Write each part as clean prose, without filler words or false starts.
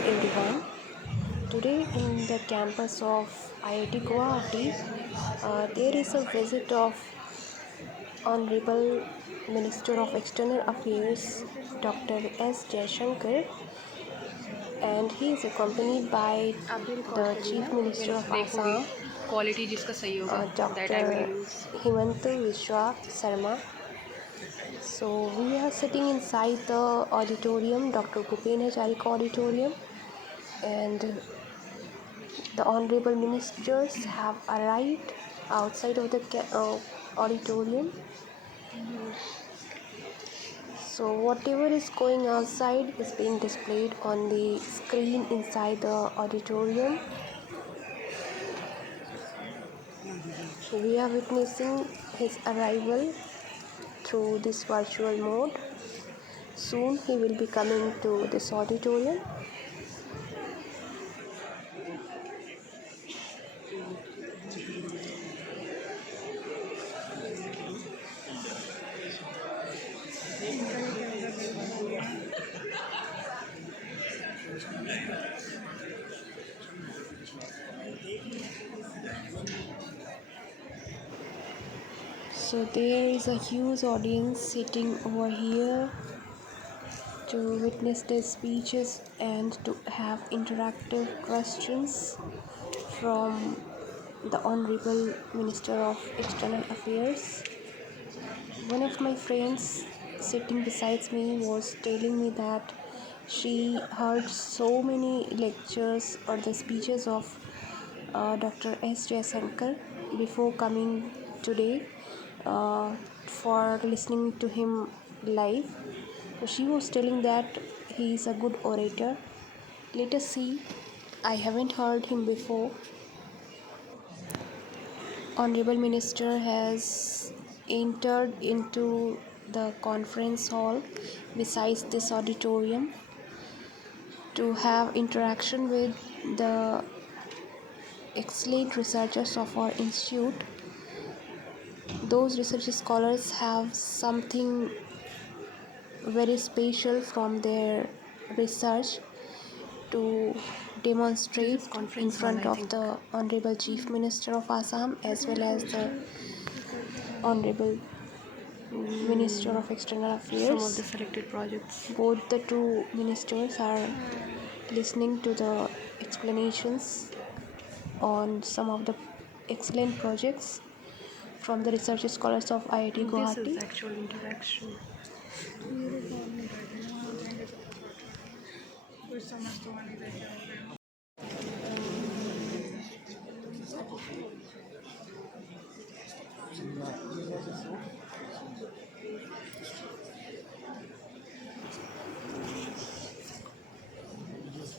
everyone. Today in the campus of IIT Guwahati, there is a visit of Honorable Minister of External Affairs Dr. S. Jaishankar, and he is accompanied by the Chief Minister of Assam, quality जिसका सही होगा that I will Dr. use. Himanta Sarma. So we are sitting inside the auditorium, Dr. Bhupen Hajarika Auditorium, and the honorable ministers have arrived outside of the auditorium. So whatever is going outside is being displayed on the screen inside the auditorium. We are witnessing his arrival through this virtual mode. Soon he will be coming to this auditorium. So there is a huge audience sitting over here to witness the speeches and to have interactive questions from the Honorable Minister of External Affairs. One of my friends sitting beside me was telling me that she heard so many lectures or the speeches of Dr. S. Jaishankar before coming today for listening to him live. She was telling that he is a good orator. Let us see. I haven't heard him before. Honorable Minister has entered into the conference hall besides this auditorium to have interaction with the excellent researchers of our institute. Those research scholars have something very special from their research to demonstrate in front of the Honorable Chief Minister of Assam as well as the Honorable Minister of External Affairs. Some of the selected projects. Both the two ministers are listening to the explanations on some of the excellent projects from the research scholars of IIT Guwahati. This is actual interaction.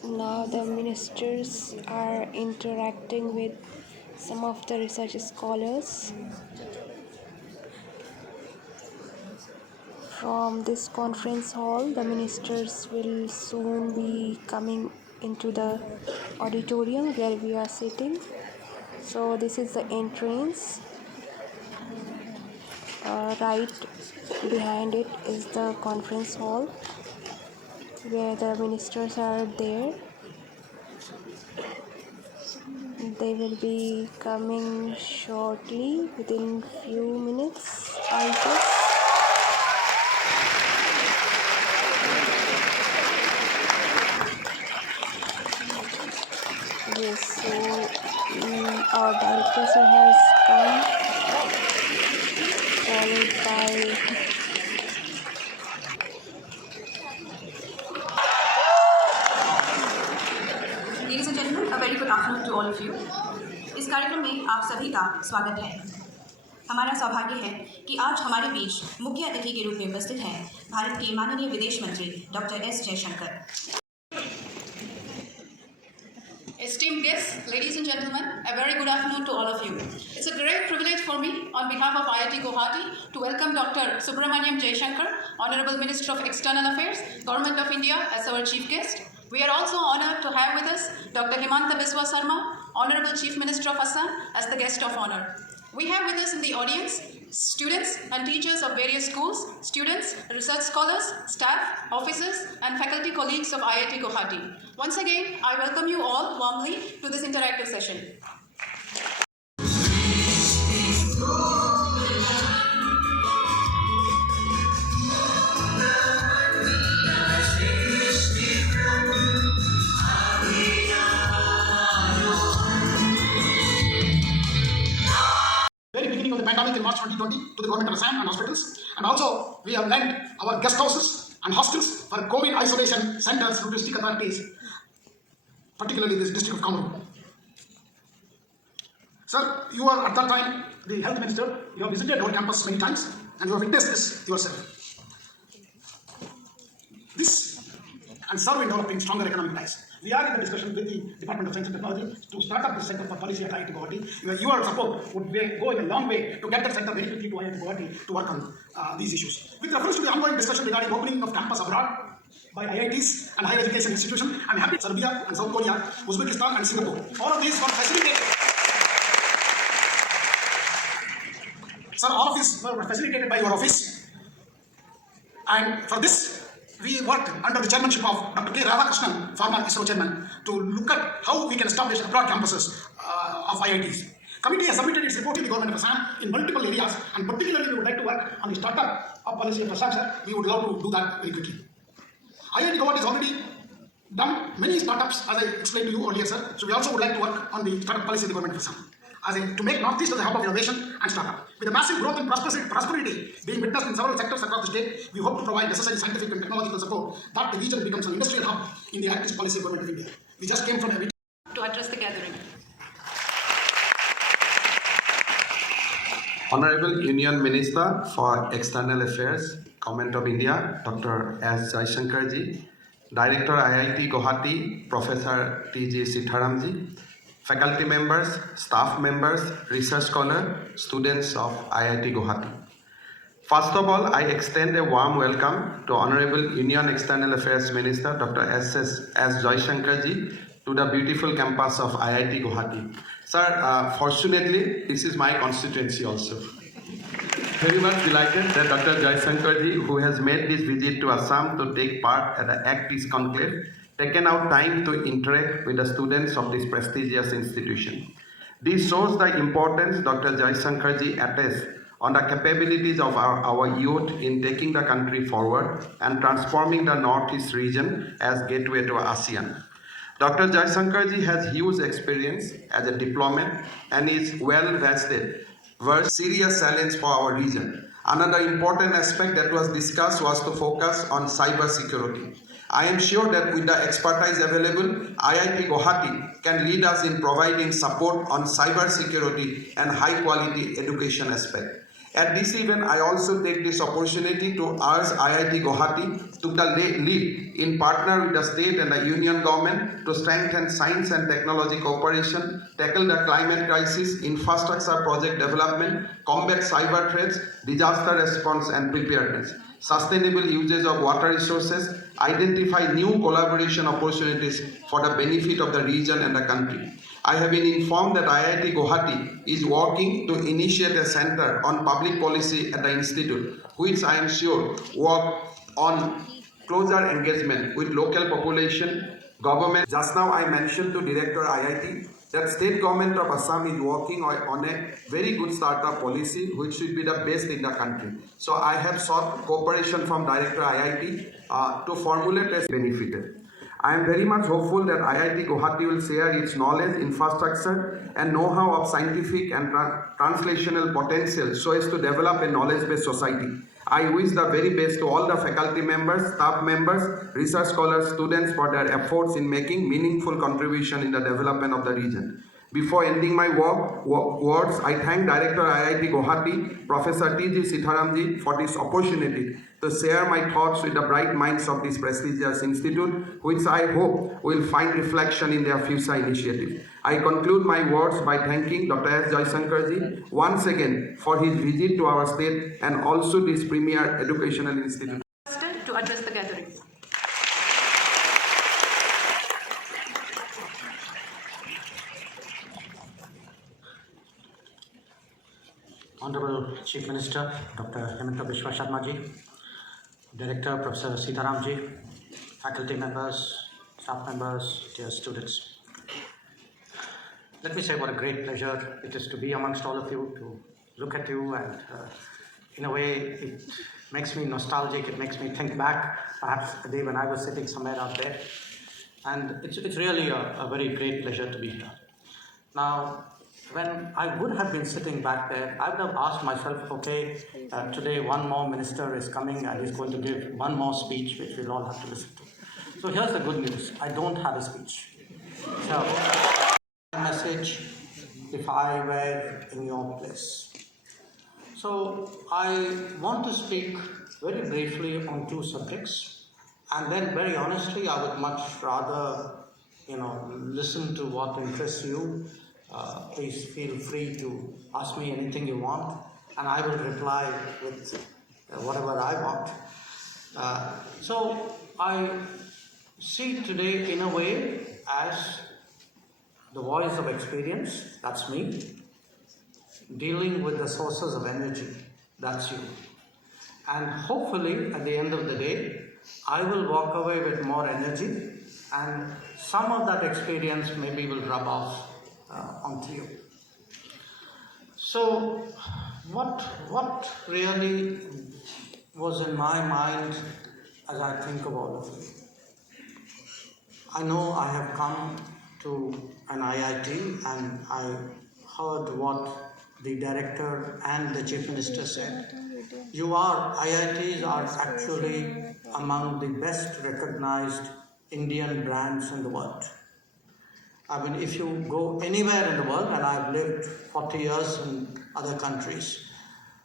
Now the ministers are interacting with some of the research scholars from this conference hall. The ministers will soon be coming into the auditorium where we are sitting. So this is the entrance. Right behind it is the conference hall where the ministers are there. They will be coming shortly within few minutes, I guess. Yes, so our director sir has come, followed by Ladies and gentlemen, a very good afternoon to all of you. इस कार्यक्रम में आप सभी का स्वागत है। हमारा सौभाग्य है कि आज हमारे बीच मुख्य अतिथि के रूप में उपस्थित हैं भारत के माननीय विदेश मंत्री doctor S Jaishankar. Esteemed guests, ladies and gentlemen, a very good afternoon to all of you. It's a great privilege for me, on behalf of IIT Guwahati, to welcome Dr. Subramaniam Jaishankar, Honorable Minister of External Affairs, Government of India, as our chief guest. We are also honored to have with us Dr. Himanta Sarma, Honorable Chief Minister of Assam, as the guest of honor. We have with us in the audience students and teachers of various schools, students, research scholars, staff, officers, and faculty colleagues of IIT Guwahati. Once again, I welcome you all warmly to this interactive session. Very beginning of the pandemic in March 2020 to the government of Assam and hospitals, and also we have lent our guest houses and hostels for COVID isolation centers to district authorities, particularly this district of Hon'ble. Sir, you are at that time the health minister. You have visited our campus many times and you have witnessed this yourself. This and serve in developing stronger economic ties. We are in the discussion with the Department of Science and Technology to start up the Center for Policy at IIT Guwahati. Your support would go in a long way to get that center very quickly to IIT Guwahati to work on these issues. With reference to the ongoing discussion regarding opening of campus abroad by IITs and higher education institutions, I am happy Serbia and South Korea, Uzbekistan and Singapore. All of these were facilitated. Sir, all of these were facilitated by your office. And for this, we worked under the chairmanship of Dr. K. Radhakrishnan, former ISRO chairman, to look at how we can establish abroad campuses of IITs. Committee has submitted its report to the government of Assam in multiple areas, and particularly we would like to work on the startup of policy of Assam, sir. We would love to do that very quickly. IIT Guwahati has already done many startups, as I explained to you earlier, sir. So we also would like to work on the startup policy of the government of Assam, to make Northeast as a hub of innovation and startup. With the massive growth and prosperity being witnessed in several sectors across the state, we hope to provide necessary scientific and technological support that the region becomes an industrial hub in the active policy of government of India. We just came from a meeting To address the gathering. Honorable Union Minister for External Affairs, Government of India, Dr. S. Jaishankar ji, Director IIT Guwahati, Professor T.G. Sitharam ji, faculty members, staff members, research scholars, students of IIT Guwahati. First of all, I extend a warm welcome to Honorable Union External Affairs Minister Dr. S. Jaishankar ji to the beautiful campus of IIT Guwahati. Sir, fortunately, this is my constituency also. Very much delighted that Dr. Jaishankar ji, who has made this visit to Assam to take part at the Act East Conclave, taken out time to interact with the students of this prestigious institution. This shows the importance Dr. Jaishankar ji attests on the capabilities of our youth in taking the country forward and transforming the Northeast region as gateway to ASEAN. Dr. Jaishankar ji has huge experience as a diplomat and is well vested versus serious challenge for our region. Another important aspect that was discussed was to focus on cyber security. I am sure that with the expertise available, IIT Guwahati can lead us in providing support on cyber security and high quality education aspect. At this event, I also take this opportunity to urge IIT Guwahati to the lead in partner with the state and the union government to strengthen science and technology cooperation, tackle the climate crisis, infrastructure project development, combat cyber threats, disaster response and preparedness, sustainable usage of water resources, identify new collaboration opportunities for the benefit of the region and the country. I have been informed that IIT Guwahati is working to initiate a center on public policy at the institute, which I am sure work on closer engagement with local population, government. Just now I mentioned to Director IIT that state government of Assam is working on a very good startup policy which should be the best in the country. So I have sought cooperation from Director IIT to formulate as benefited. I am very much hopeful that IIT Guwahati will share its knowledge, infrastructure and know-how of scientific and translational potential so as to develop a knowledge-based society. I wish the very best to all the faculty members, staff members, research scholars, students for their efforts in making meaningful contribution in the development of the region. Before ending my words, I thank Director IIT Guwahati, Professor T.G. Sitharam for this opportunity to share my thoughts with the bright minds of this prestigious institute, which I hope will find reflection in their future initiatives. I conclude my words by thanking Dr. S. Jaishankar once again for his visit to our state and also this premier educational institute. To address the gathering. Honorable Chief Minister, Dr. Himanta Sharma ji, Director, Professor Sitaram ji, faculty members, staff members, dear students. Let me say what a great pleasure it is to be amongst all of you, to look at you, and in a way it makes me nostalgic, it makes me think back, perhaps a day when I was sitting somewhere out there. And it's really a very great pleasure to be here. Now, when I would have been sitting back there, I would have asked myself, okay, today one more minister is coming and he's going to give one more speech which we'll all have to listen to. So here's the good news, I don't have a speech. So, message if I were in your place. So I want to speak very briefly on two subjects, and then very honestly I would much rather listen to what interests you. Please feel free to ask me anything you want, and I will reply with whatever I want. So I see today in a way as the voice of experience, that's me, dealing with the sources of energy, that's you. And hopefully at the end of the day, I will walk away with more energy, and some of that experience maybe will rub off onto you. So what really was in my mind as I think of all of you? I know I have come to an IIT and I heard what the director and the chief minister said. IITs are actually among the best recognized Indian brands in the world. I mean, if you go anywhere in the world, and I've lived 40 years in other countries,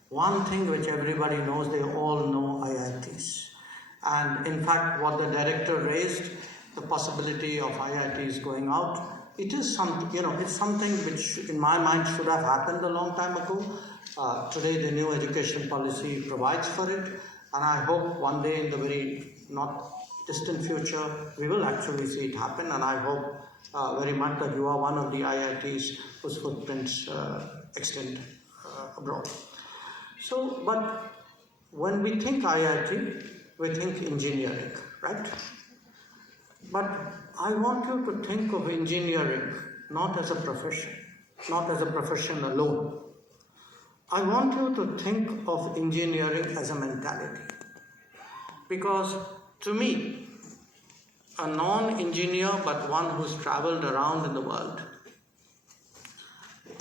one thing which everybody knows, they all know IITs. And in fact, what the director raised, the possibility of IITs going out, it is something, it's something which in my mind should have happened a long time ago. Today the new education policy provides for it, and I hope one day in the very not distant future we will actually see it happen, and I hope very much that you are one of the IITs whose footprints extend abroad. So, but when we think IIT, we think engineering, right? But I want you to think of engineering not as a profession, not as a profession alone. I want you to think of engineering as a mentality. Because to me, a non-engineer but one who's traveled around in the world,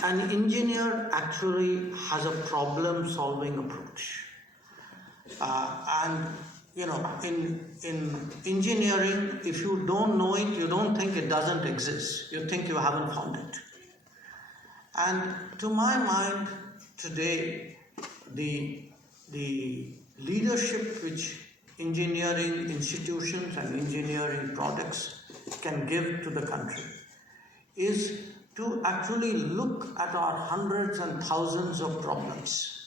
an engineer actually has a problem-solving approach. In engineering, if you don't know it, you don't think it doesn't exist. You think you haven't found it. And to my mind, today, the leadership which engineering institutions and engineering products can give to the country is to actually look at our hundreds and thousands of problems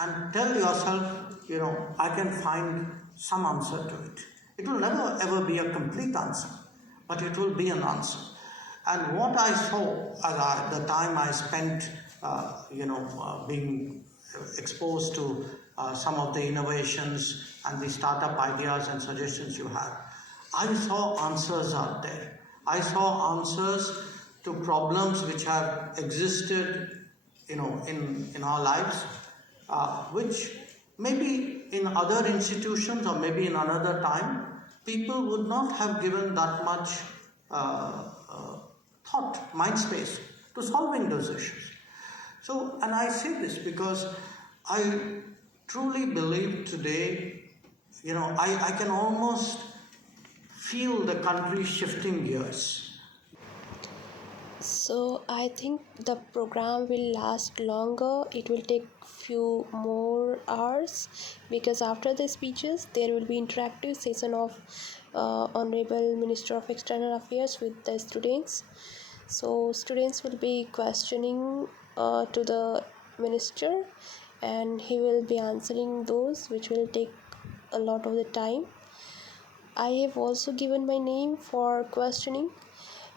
and tell yourself, I can find some answer to it. It will never ever be a complete answer, but it will be an answer. And what I saw at the time I spent, being exposed to some of the innovations and the startup ideas and suggestions you have, I saw answers out there. I saw answers to problems which have existed, in our lives, which maybe in other institutions or maybe in another time, people would not have given that much thought, mind space to solving those issues. So, and I say this because I truly believe today, I can almost feel the country shifting gears. So I think the program will last longer. It will take few more hours because after the speeches there will be interactive session of Honorable Minister of External Affairs with the students. So students will be questioning to the minister, and he will be answering those, which will take a lot of the time. I have also given my name for questioning.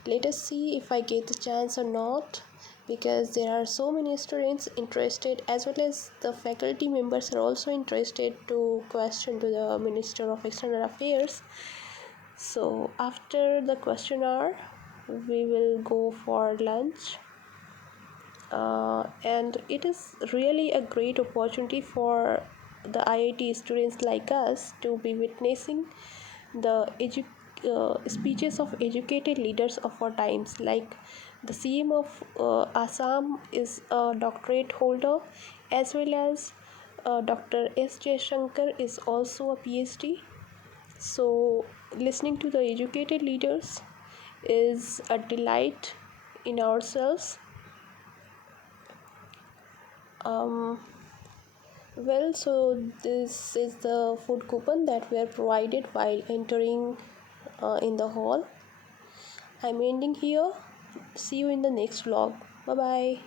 Let us see if I get the chance or not. because there are so many students interested, as well as the faculty members are also interested to question to the Minister of External Affairs. So after the question hour, we will go for lunch. And it is really a great opportunity for the IIT students like us to be witnessing the speeches of educated leaders of our times. Like the CM of Assam is a doctorate holder, as well as Dr. S. Jaishankar is also a PhD. So listening to the educated leaders is a delight in ourselves. Well, so this is the food coupon that were provided while entering in the hall. I'm ending here. See you in the next vlog. Bye bye.